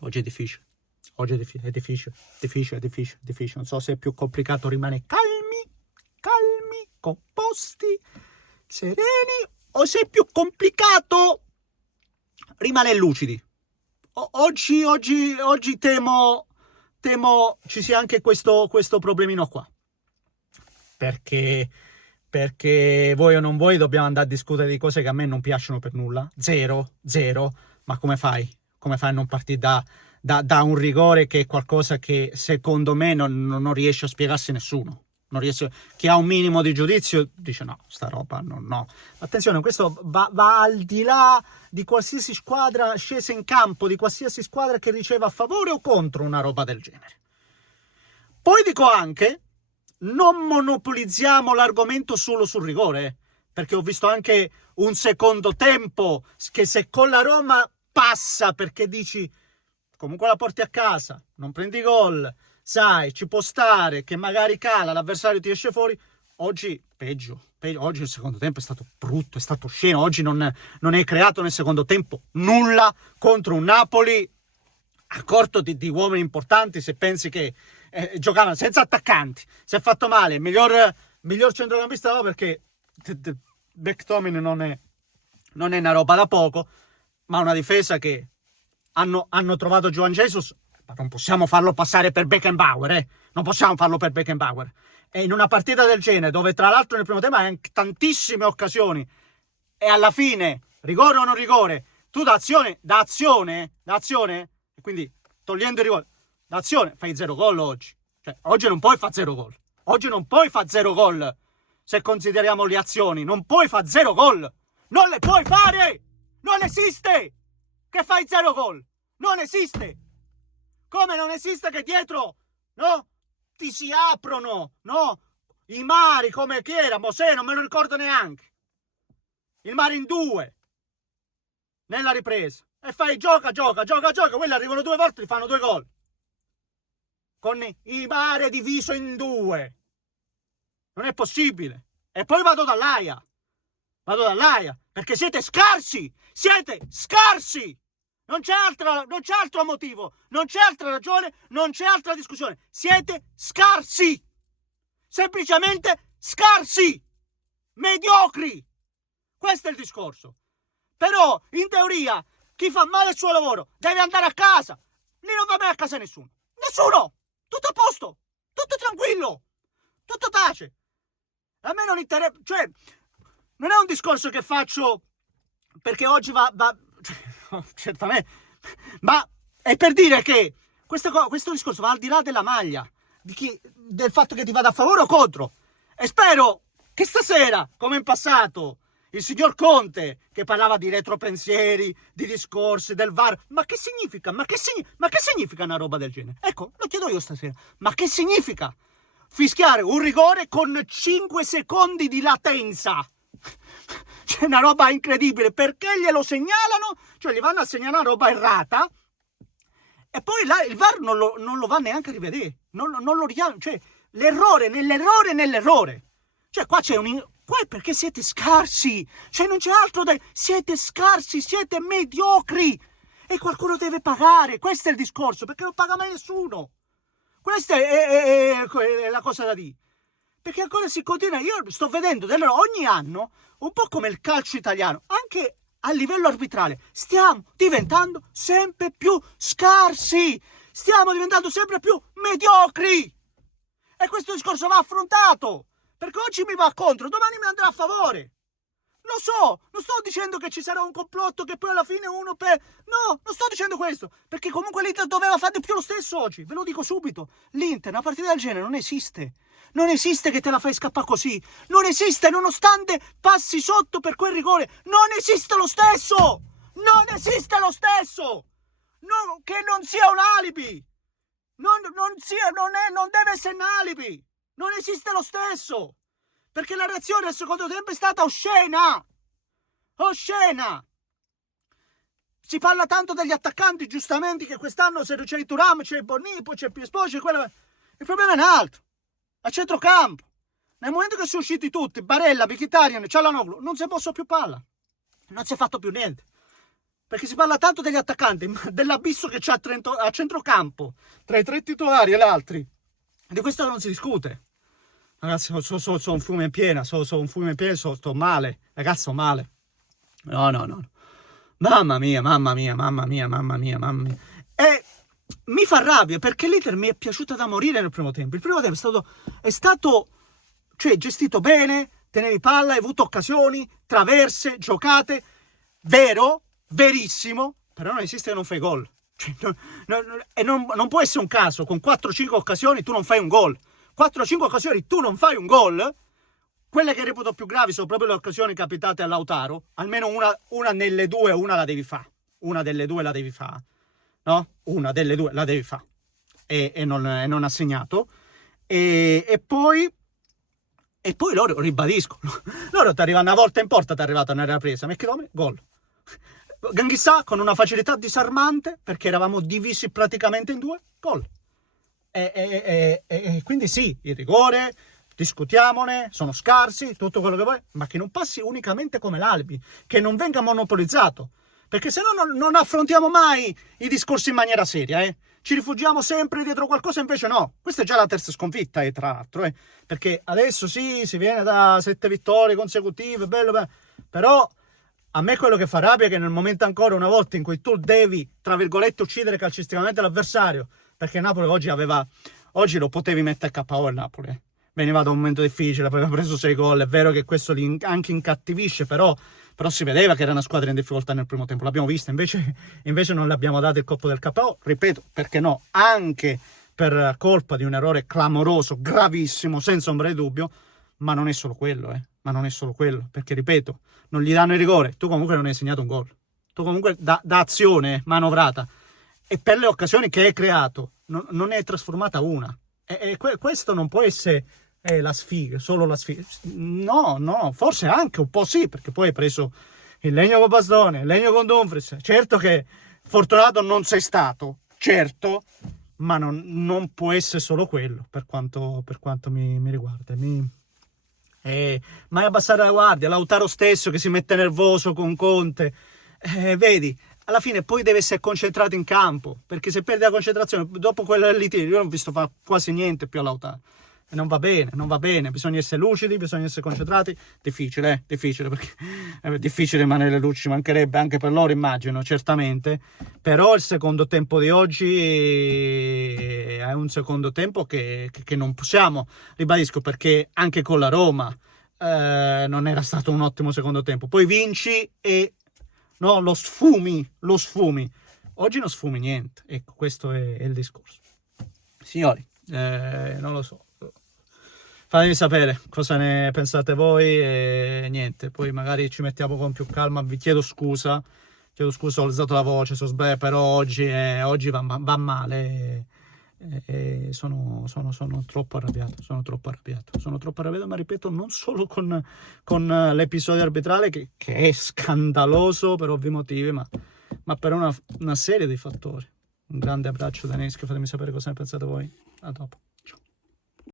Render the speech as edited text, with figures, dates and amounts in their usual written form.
Oggi è difficile. Oggi è difficile. Non so se è più complicato rimanere calmi, composti, sereni, o se è più complicato rimanere lucidi. Oggi temo ci sia anche questo problemino qua. Perché voi o non voi dobbiamo andare a discutere di cose che a me non piacciono per nulla. Zero. Ma come fai? Come fai a non partire da un rigore che è qualcosa che secondo me non riesce a spiegarsi nessuno? Non riesce, chi ha un minimo di giudizio dice no, sta roba no. Attenzione, questo va al di là di qualsiasi squadra scesa in campo, di qualsiasi squadra che riceva a favore o contro una roba del genere. Poi dico anche, non monopolizziamo l'argomento solo sul rigore, perché ho visto anche un secondo tempo che se con la Roma passa perché dici comunque la porti a casa, non prendi gol, sai, ci può stare che magari cala, l'avversario ti esce fuori. Oggi peggio. Oggi il secondo tempo è stato brutto, è stato sceno. Oggi non è creato nel secondo tempo nulla contro un Napoli a corto di uomini importanti. Se pensi che giocavano senza attaccanti, si è fatto male, miglior centrocampista no, perché McTominay non è una roba da poco, ma una difesa che hanno trovato João Jesus, ma non possiamo farlo passare per Beckenbauer, non possiamo farlo per Beckenbauer. E in una partita del genere, dove tra l'altro nel primo tempo hai tantissime occasioni e alla fine, rigore o non rigore, tu da azione, e quindi togliendo il rigore, d'azione fai 0 gol oggi. Cioè, oggi non puoi fare 0 gol. Oggi non puoi fare 0 gol. Se consideriamo le azioni, non puoi fare 0 gol. Non le puoi fare! Non esiste che fai 0 gol. Non esiste. Come non esiste che dietro, no? Ti si aprono, no? I mari, come che era, Mosè, non me lo ricordo neanche. Il mare in 2. Nella ripresa. E fai gioca, quelli arrivano 2 volte e fanno 2 gol. Con il mare diviso in 2. Non è possibile. E poi vado dall'AIA, perché siete scarsi! Non c'è altro motivo, non c'è altra ragione, non c'è altra discussione. Siete scarsi! Semplicemente scarsi! Mediocri! Questo è il discorso. Però, in teoria, chi fa male il suo lavoro deve andare a casa. Lì non va mai a casa nessuno. Nessuno! Tutto a posto! Tutto tranquillo! Tutto tace! A me non interessa... Cioè, non è un discorso che faccio perché oggi va certamente... Ma è per dire che questo discorso va al di là della maglia, del fatto che ti vada a favore o contro. E spero che stasera, come in passato, il signor Conte, che parlava di retropensieri, di discorsi, del VAR, ma che significa? Ma che significa una roba del genere? Ecco, lo chiedo io stasera. Ma che significa fischiare un rigore con 5 secondi di latenza? C'è una roba incredibile. Perché glielo segnalano? Cioè gli vanno a segnalare una roba errata e poi là il VAR non lo va neanche a rivedere. Non lo richiama. Cioè l'errore nell'errore. Cioè qua c'è qua è perché siete scarsi. Cioè non c'è altro da... Siete scarsi, siete mediocri. E qualcuno deve pagare. Questo è il discorso. Perché non paga mai nessuno. Questa è la cosa da dire. Perché ancora si continua. Io sto vedendo ogni anno, un po' come il calcio italiano, anche a livello arbitrale, stiamo diventando sempre più scarsi. Stiamo diventando sempre più mediocri. E questo discorso va affrontato. Perché oggi mi va contro, domani mi andrà a favore. Lo so, non sto dicendo che ci sarà un complotto che poi alla fine uno per... No, non sto dicendo questo. Perché comunque l'Inter doveva fare di più lo stesso oggi. Ve lo dico subito. L'Inter, una partita del genere non esiste. Non esiste che te la fai scappare così. Non esiste, nonostante passi sotto per quel rigore. Non esiste lo stesso. Non esiste lo stesso. No, che non sia un alibi. Non deve essere un alibi. Non esiste lo stesso. Perché la reazione al secondo tempo è stata oscena. Oscena. Si parla tanto degli attaccanti, giustamente, che quest'anno se c'è il Thuram, c'è il Bonni, poi c'è il Piespo, c'è quello... Il problema è un altro. A centrocampo. Nel momento che sono usciti tutti, Barella, Mkhitaryan, Çalhanoğlu, non si è mosso più palla. Non si è fatto più niente. perché si parla tanto degli attaccanti, ma dell'abisso che c'è a centrocampo, tra i 3 titolari e gli altri. Di questo non si discute. Ragazzi, sono un fiume in piena, sto male. Ragazzi, sto male. No. Mamma mia. E mi fa rabbia, perché l'Inter mi è piaciuta da morire nel primo tempo. Il primo tempo è stato cioè, gestito bene, tenevi palla, hai avuto occasioni, traverse, giocate. Vero, verissimo, però non esiste che non fai gol. Cioè, non può essere un caso, con 4-5 occasioni tu non fai un gol. 4-5 occasioni tu non fai un gol. Quelle che reputo più gravi sono proprio le occasioni capitate a Lautaro. Almeno una nelle due, una la devi fare. Una delle due la devi fare. No? Una delle due la devi fare. E non ha segnato. E poi loro, ribadisco, loro ti arrivano una volta in porta, ti è arrivata nella presa, McTominay, gol. Ganghissà con una facilità disarmante, perché eravamo divisi praticamente in due, gol. E quindi sì, il rigore, discutiamone, sono scarsi, tutto quello che vuoi, ma che non passi unicamente come l'Albi, che non venga monopolizzato, perché se no non affrontiamo mai i discorsi in maniera seria, Ci rifugiamo sempre dietro qualcosa, invece no. Questa è già la terza sconfitta, tra l'altro, perché adesso sì, si viene da 7 vittorie consecutive, bello, però a me quello che fa rabbia è che nel momento ancora una volta in cui tu devi, tra virgolette, uccidere calcisticamente l'avversario, perché Napoli oggi lo potevi mettere KO il Napoli, veniva da un momento difficile, aveva preso 6 gol, è vero che questo li anche incattivisce, però si vedeva che era una squadra in difficoltà nel primo tempo, l'abbiamo vista, invece non le abbiamo dato il colpo del KO, ripeto, perché no, anche per colpa di un errore clamoroso, gravissimo, senza ombra di dubbio, ma non è solo quello, ma non è solo quello, perché ripeto, non gli danno il rigore, tu comunque non hai segnato un gol, tu comunque da azione manovrata, e per le occasioni che hai creato non ne hai trasformata una, e questo non può essere la sfiga, solo la sfiga, no, forse anche un po' sì, perché poi hai preso il legno con bastone, il legno con Dumfries, certo che fortunato non sei stato, certo, ma non può essere solo quello, per quanto mi riguarda, mai abbassare la guardia, Lautaro stesso che si mette nervoso con Conte, vedi, alla fine poi deve essere concentrato in campo, perché se perde la concentrazione dopo quel litigio, io non ho visto fare quasi niente più a Lautaro, e non va bene, bisogna essere lucidi, bisogna essere concentrati, difficile perché è difficile rimanere lucidi, mancherebbe anche per loro, immagino, certamente, però il secondo tempo di oggi è un secondo tempo che non possiamo, ribadisco, perché anche con la Roma non era stato un ottimo secondo tempo, poi vinci e no, lo sfumi, oggi non sfumi niente, ecco, questo è il discorso. Signori, non lo so, fatemi sapere cosa ne pensate voi e niente, poi magari ci mettiamo con più calma, vi chiedo scusa, ho alzato la voce, però oggi va male e sono troppo arrabbiato, ma ripeto, non solo con l'episodio arbitrale che è scandaloso per ovvi motivi, ma per una serie di fattori. Un grande abbraccio da Nesca, fatemi sapere cosa ne pensate voi, a dopo.